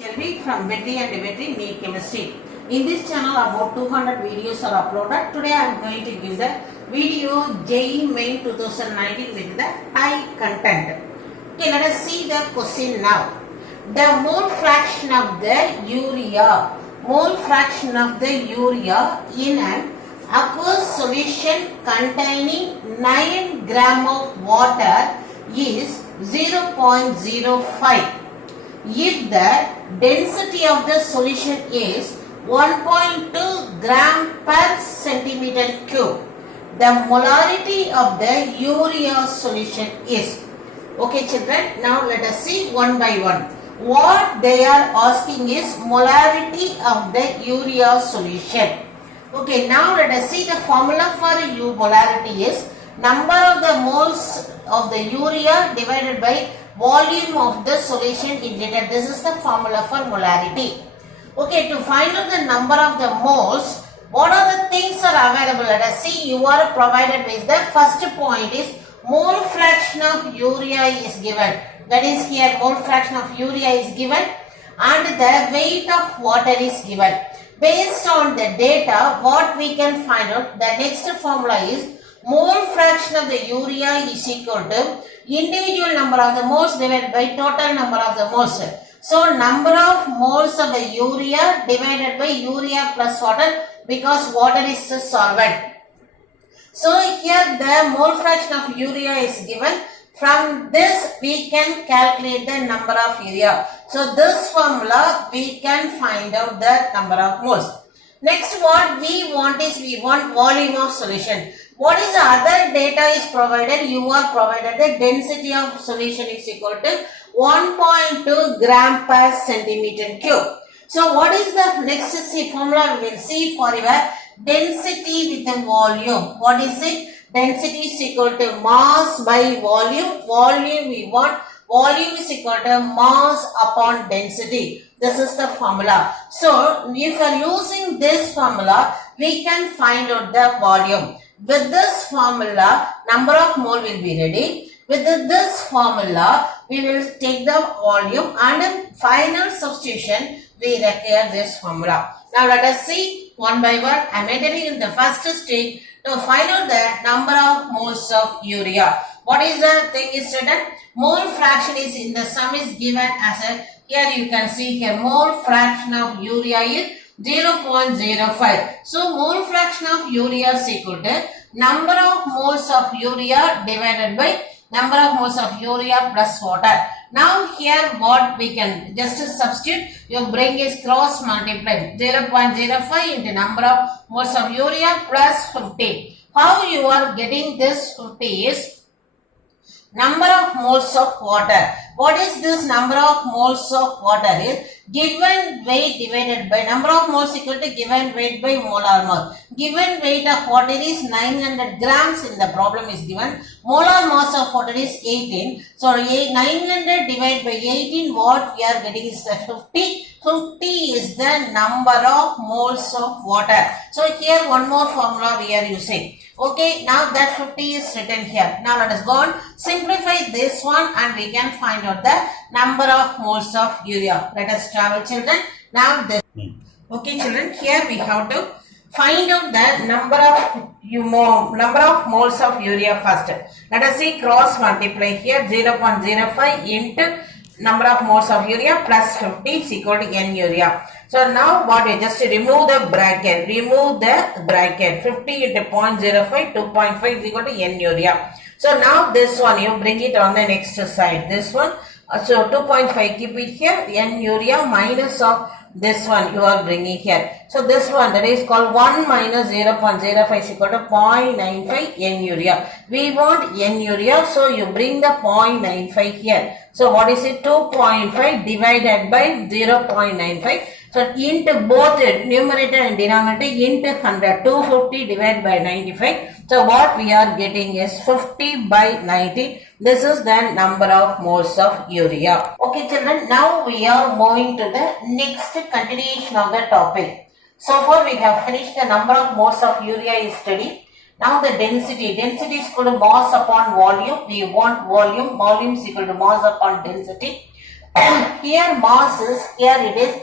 Kelvi from Vetri and Vetri Neat Chemistry. In this channel about 200 videos are uploaded. Today I am going to give the video JEE Main 2019 with the high content. Okay, let us see the question now. The mole fraction of the urea in an aqueous solution containing 9 gram of water is 0.05. If the density of the solution is 1.2 gram per centimeter cube, the molarity of the urea solution is. Okay children, now let us see one by one. What they are asking is molarity of the urea solution. Okay, now let us see the formula for molarity is number of the moles of the urea divided by volume of the solution in liter. This is the formula for molarity. Okay, to find out the number of the moles, what are the things are available? Let us see. You are provided with the first point is mole fraction of urea is given. That is here mole fraction of urea is given and the weight of water is given. Based on the data, what we can find out, the next formula is mole fraction of the urea is equal to individual number of the moles divided by total number of the moles. So, number of moles of the urea divided by urea plus water, because water is a solvent. So, here the mole fraction of urea is given. From this, we can calculate the number of urea. So, this formula, we can find out the number of moles. Next, what we want is, we want volume of solution. What is the other data is provided? You are provided the density of solution is equal to 1.2 gram per centimeter cube. So, what is the next formula? We will see for your density with the volume. What is it? Density is equal to mass by volume. Volume we want. Volume is equal to mass upon density. This is the formula. So, if you are using this formula, we can find out the volume. With this formula, number of mole will be ready. With this formula, we will take the volume and in final substitution, we require this formula. Now, let us see one by one. I am entering in the first stage to find out the number of moles of urea. What is the thing is written? Mole fraction is in the sum is given as a, here you can see here mole fraction of urea is 0.05. So, mole fraction of urea is equal to number of moles of urea divided by number of moles of urea plus water. Now, here what we can just substitute, you bring is cross multiply 0.05 into number of moles of urea plus 50. How you are getting this 50 is number of moles of water. What is this number of moles of water is given weight divided by number of moles equal to given weight by molar mass. Given weight of water is 900 grams in the problem is given. Molar mass of water is 18. So 900 divided by 18, what we are getting is the 50. 50 is the number of moles of water. So here one more formula we are using. Okay, now that 50 is written here. Now let us go on, simplify this one and we can find out the number of moles of urea. Let us travel children. Now this. Okay children, here we have to find out the number of moles of urea first. Let us see cross multiply here 0.05 into number of moles of urea plus 50 is equal to n urea. So now what we just remove the bracket. 50 into 0.05, 2.5 is equal to n urea. So now this one you bring it on the next side. This one, so 2.5 keep it here, n urea minus of this one you are bringing here. So this one that is called 1 minus 0.05 is equal to 0.95 n urea. We want n urea, so you bring the 0.95 here. So what is it? 2.5 divided by 0.95. So into both numerator and denominator into 100. 250 divided by 95. So what we are getting is 50 by 90. This is the number of moles of urea. Okay children, now we are moving to the next continuation of the topic. So far we have finished the number of moles of urea is studied. Now the density. Density is equal to mass upon volume. We want volume. Volume is equal to mass upon density. Here mass is, here it is,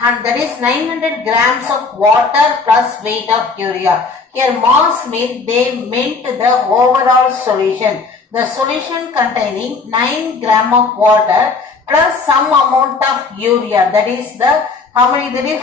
and that is 900 grams of water plus weight of urea. Here mass means they meant the overall solution. The solution containing 9 gram of water plus some amount of urea. That is the, how many, that is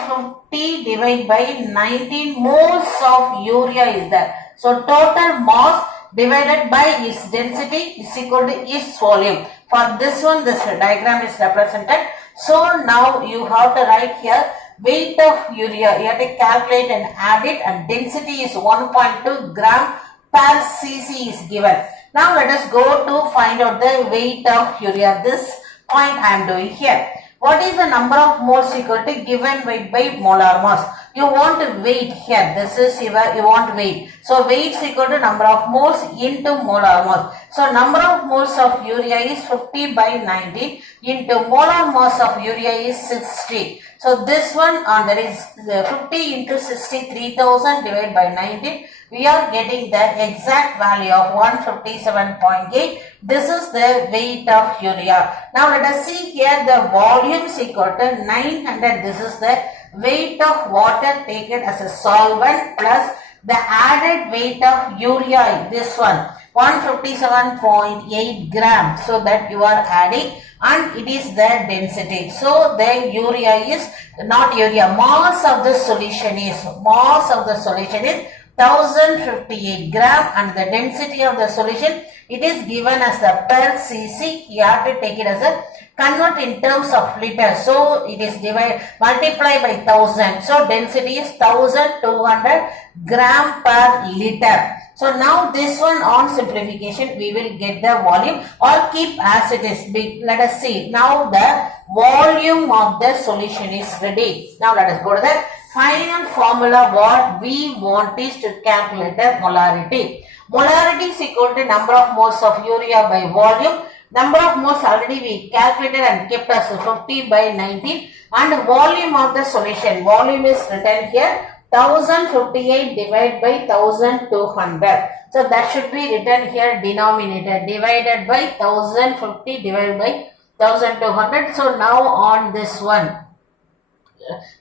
50 divided by 19 moles of urea is there. So total mass divided by its density is equal to its volume. For this one, this diagram is represented. So now you have to write here weight of urea. You have to calculate and add it, and density is 1.2 gram per cc is given. Now let us go to find out the weight of urea. This point I am doing here. What is the number of moles equal to given weight by molar mass? You want weight here. This is you want weight. So weight is equal to number of moles into molar mass. So number of moles of urea is 50 by 19 into molar mass of urea is 60. So this one, that is 50 into 60, 3000 divided by 19. We are getting the exact value of 157.8. This is the weight of urea. Now let us see here the volume is equal to 900. This is the weight of water taken as a solvent plus the added weight of urea. This one 157.8 grams. So that you are adding, and it is the density. So the urea is not urea. Mass of the solution is 1058 gram, and the density of the solution, it is given as the per cc. You have to take it as a convert in terms of liter. So it is multiply by 1000. So density is 1200 gram per liter. So now this one on simplification we will get the volume, or keep as it is. Let us see. Now the volume of the solution is ready. Now let us go to the final formula. What we want is to calculate the molarity. Molarity is equal to number of moles of urea by volume. Number of moles already we calculated and kept as 50 by 19, and volume of the solution. Volume is written here 1058 divided by 1200. So that should be written here denominator divided by 1050 divided by 1200. So now on this one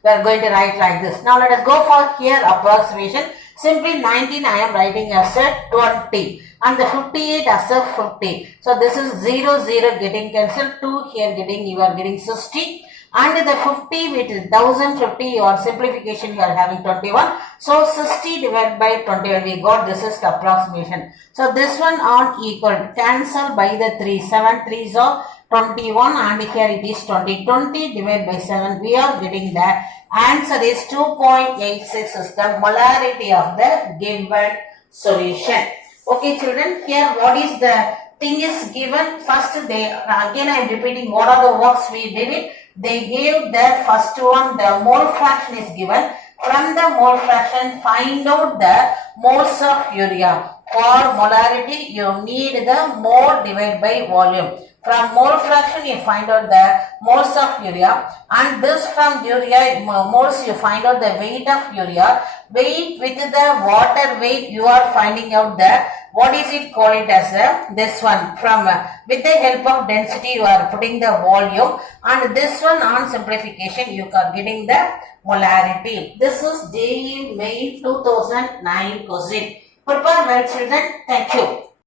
we are going to write like this. Now let us go for here approximation. Simply 19 I am writing as a 20 and the 58 as a 50. So this is 0 0 getting cancelled, 2 here getting, you are getting 60, and the 50 with 1050 your simplification you are having 21. So 60 divided by 21 we got, this is the approximation. So this one on equal, cancel by the 3, 7 3s are 21 and here it is 20. 20 divided by 7 we are getting the answer is 2.86 is the molarity of the given solution. Okay children, here what is the thing is given. First they, again I am repeating what are the works we did it. They gave the first one, the mole fraction is given. From the mole fraction find out the moles of urea. For molarity you need the mole divided by volume. From mole fraction you find out the moles of urea, and this from urea moles you find out the weight of urea. Weight with the water weight you are finding out the, what is it call it as a, this one from with the help of density you are putting the volume, and this one on simplification you are getting the molarity. This is JEE Main 2009 question. Prepare well children. Thank you.